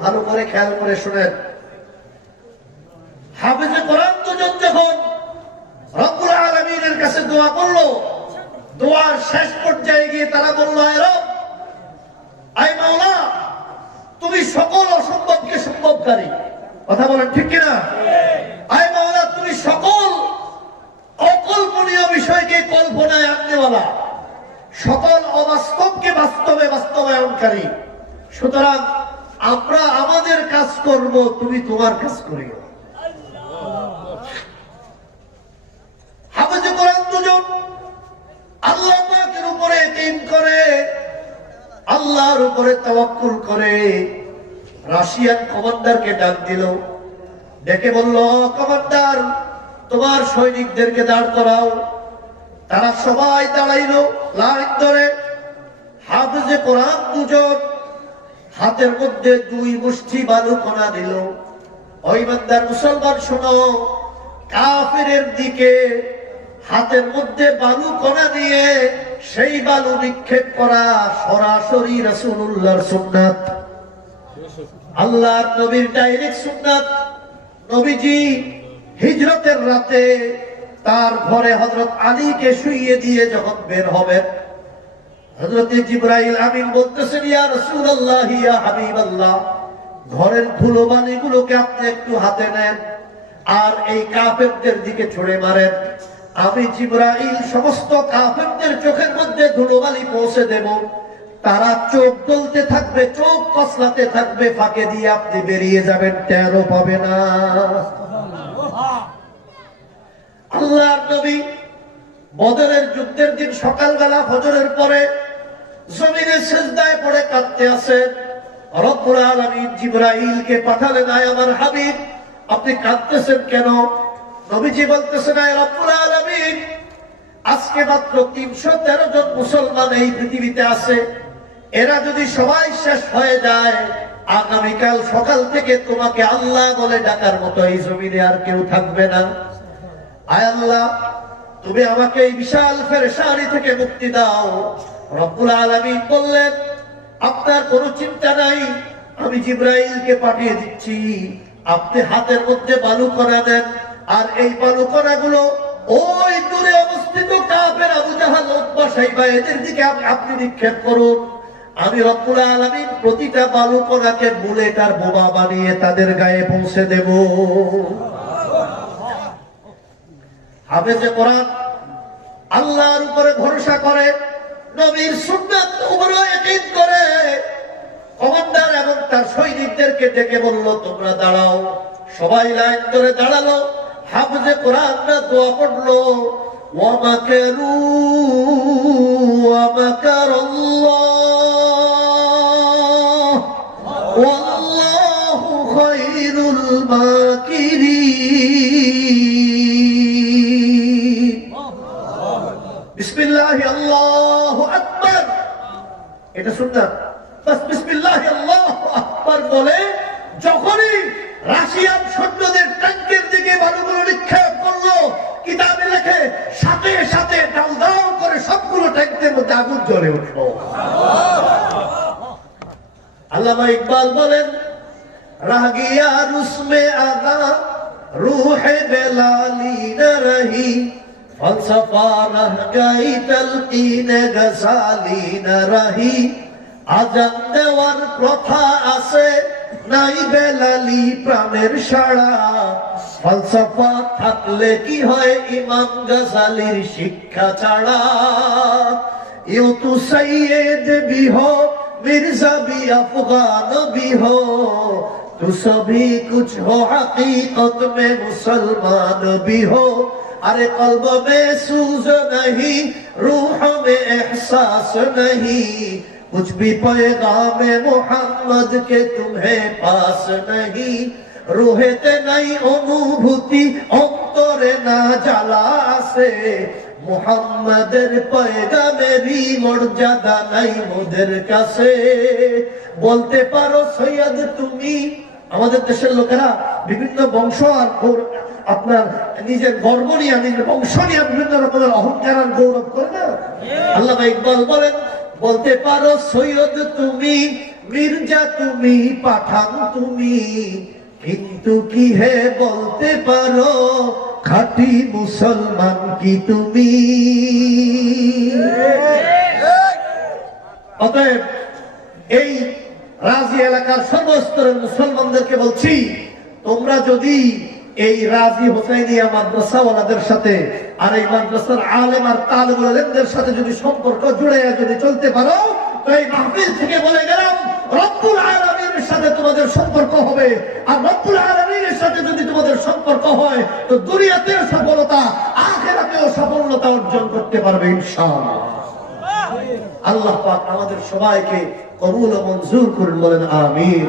ভালো করে খেয়াল করে শুনেন, হাফেজে কোরআন দুজন যখন রব্বুল আলামিনের কাছে দোয়া করলো, দোয়ার শেষ পর্যায়ে গিয়ে তারা বলল, আয় রব, আয় মাওলা, তুমি সকল অসম্ভবকে সম্ভবকারী। কথা বলেন ঠিক কিনা? আয় মাওলা, তুমি সকল অকল্পনীয় বিষয়কে কল্পনায় আননেওয়ালা, সকল অবাস্তবকে বাস্তবে বাস্তবায়নকারী। সুতরাং আমরা আমাদের কাজ করব, তুমি তোমার কাজ করিও। হাফেজে কোরআন দুজন আল্লাহ পাকের উপরে ইয়াকিন করে, আল্লাহর উপরে তাওয়াক্কুল করে রাশিয়ান কমান্ডারকে ডাক দিল, ডেকে বলল, কমান্ডার, তোমার সৈনিকদেরকে দাঁড় করাও। তারা সবাই দাঁড়াইলো লাইন ধরে। হাফেজে কোরআন দুজন হাতের মধ্যে 2 মুষ্টি বালু কণা দিল। ওই বান্দার মুসলমান শোনো, কাফেরের দিকে হাতের মধ্যে বালু কণা দিয়ে সেই বালু নিক্ষেপ করা সরাসরি রাসূলুল্লাহর সুন্নাত, আল্লাহর নবীর ডাইরেক্ট সুন্নাত। নবীজি হিজরতের রাতে তার ঘরে হযরত আলীকে শুইয়ে দিয়ে যখন বের হবেন, হযরত জিবরাইল আমিন বলতেছেন, ইয়া রাসূলুল্লাহ, ইয়া হাবিবাল্লাহ, ঘরের ধুলোবালিগুলোকে আপনি একটু হাতে নেন আর এই কাফেরদের দিকে ছুঁড়ে মারেন। আমি জিবরাইল সমস্ত কাফেরদের চোখের মধ্যে ধুলোবালি পৌঁছে দেব, তারা চোখ গলতে থাকবে, চোখ কসলাতে থাকবে, ফাঁকে দিয়ে আপনি বেরিয়ে যাবেন, টেরও পাবে না। আল্লাহর নবী বদরের যুদ্ধের দিন সকালবেলা ফজরের পরে জমিনে সিজদায় পড়ে কাঁদতে আছেন। রব্বুল আলামিন জিবরাইলকে পাঠালেন, আয় আমার হাবিব, আপনি কাঁদতেছেন কেন? নবীজি বলতেছেন, আয় রব্বুল আলামিন, আজকে মাত্র 313 জন মুসলমান এই পৃথিবীতে আছে, এরা যদি সবাই শেষ হয়ে যায়, আগামীকাল সকাল থেকে তোমাকে আল্লাহ বলে ডাকার মতো এই জমিনে আর কেউ থাকবে না। আয় আল্লাহ, তুমি আমাকে এই বিশাল পেরেশানি থেকে মুক্তি দাও। রব্বুল আলামিন বললেন, আপনার কোনো চিন্তা নাই, আমি জিবরাইলকে পাঠিয়ে দিচ্ছি, আপনি হাতের মধ্যে বালু কণা দেন, আর এই বালু কণাগুলো ওই দূরে অবস্থিত কাফের আবু জাহাল, উতবা, শাইবা এদের দিকে আপনি নিক্ষেপ করুন। আমি রব্বুল আলামিন প্রতিটা বালু কণাকে বুলেট আর বোমা বানিয়ে তাদের গায়ে পৌঁছে দেব। হাফেজে কোরআন আল্লাহর উপরে ভরসা করে, নবীর সুন্নাত উপরে ইয়াকিন করে, কমান্ডার এবং তার সৈনিকদেরকে ডেকে বলল, তোমরা দাঁড়াও। সবাই লাইন ধরে দাঁড়ালো। হাফেজে কোরআনরা দোয়া পড়লো, ওয়া মাকারু ওয়া মাকারাল্লাহ ওয়াল্লাহু খায়রুল মাকিরিন। বিসমিল্লাহি আল্লাহু আকবার, এটা সুন্নাত। বাস বিসমিল্লাহি আল্লাহু আকবার বলে যখনই রাশিয়ান সৈন্যদের ট্যাঙ্কের দিকে বালুগুলো নিক্ষেপ করলো, কিতাবে লেখে সাথে সাথে দাউ দাউ করে সবগুলো ট্যাঙ্কের মধ্যে আগুন জ্বলে উঠলো। আল্লামা ইকবাল বলেন, রাগিয়া রুসমে আগা রূহে বেলালি না রহি, ফলসফা রহ গই তলকিন গসালি না রহি। আজান দেওয়ার প্রথা আছে, নাই বেলালি প্রাণের সাড়া, ফলসফা থাকলে কি হয় ইমাম গজালির শিক্ষা ছাড়া। ইউ তু সৈয়দ ভি হো, মির্জা ভি আফগান ভি হো, তু সভি কুছ হো, হकीकत में मुसलमान भी हो। अरे कल्ब में सूज नहीं, रूह में एहसास नहीं, कुछ भी पैगाम मोहम्मद के तुम्हें पास नहीं। রুহেতে নাই অনুভূতি, অন্তরে না জ্বালা আছে, মুহাম্মাদের পয়গামেরই মর্যাদা নাই মোদের কাছে। বলতে পারো সৈয়দ তুমি। আমাদের দেশের লোকেরা বিভিন্ন বংশ আর আপনার নিজের গর্ব নিয়ে, নিজের বংশ নিয়ে বিভিন্ন রকমের অহংকার আর গৌরব করে না। আল্লামা ইকবাল বলেন, বলতে পারো সৈয়দ তুমি, মির্জা তুমি, পাঠান তুমি, কিন্তু কি হে বলতে পারো খাঁটি মুসলমান কি তুমি? অতএব এই রাজি এলাকার সর্বস্তরের মুসলমানদেরকে বলছি, তোমরা যদি এই রাজি হোসাইনিয়া মাদ্রাসাওয়ালাদের সাথে আর এই মাদ্রাসার আলেম আর তালেবুল ইলমদের সাথে যদি সম্পর্ক জুড়ে যদি চলতে পারো, তো এই মাহফিল থেকে বলে গেলাম রব্বুল আলামিনের সাথে তোমাদের সম্পর্ক হবে। আর রব্বুল আলামিনের সাথে যদি তোমাদের সম্পর্ক হয়, তো দুনিয়াতেও সফলতা, আখিরাতেও সফলতা অর্জন করতে পারবে ইনশাআল্লাহ। আল্লাহ পাক আমাদের সবাইকে কবুল ও মঞ্জুর করুন, বলেন আমিন।